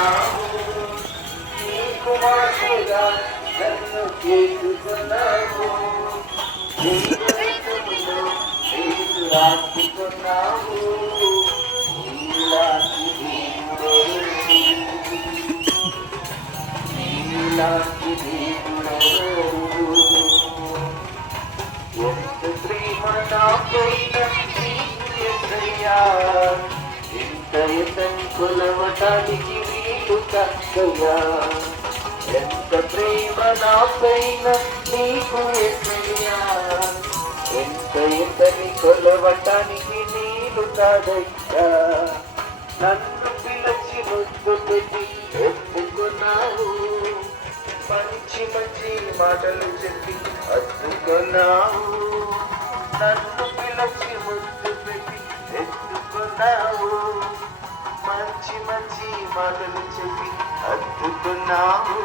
చేసుకున్నావు, నీ కుమారుగా నన్ను చేసుకున్నావు, నీ రక్తములో నీవు రాసుకున్నావు. నీలాంటి దేవుడెవరు, నీలాంటి దేవుడెవరు, ఎంత ప్రేమ నాపైన నీకు యేసయ్యా, ఇంత ఎతని కొలవటానికి వీలు కాదయ్యా. ఎంత ప్రేమ నాపైన నీకు యేసయ్యా, ఎంత ఎతని కొలవటానికి నీలు కాదయ్యా. నన్ను పిలిచి ముద్దు పెట్టి ఒప్పుకున్నావు, మంచి మంచి మాటలు చెప్పి హత్తుకున్నావు. నన్ను పిలిచి ముద్దు పెట్టి ఎత్తుకున్నావు, మంచి మంచి మాటలు చెప్పి హత్తుకున్నావు.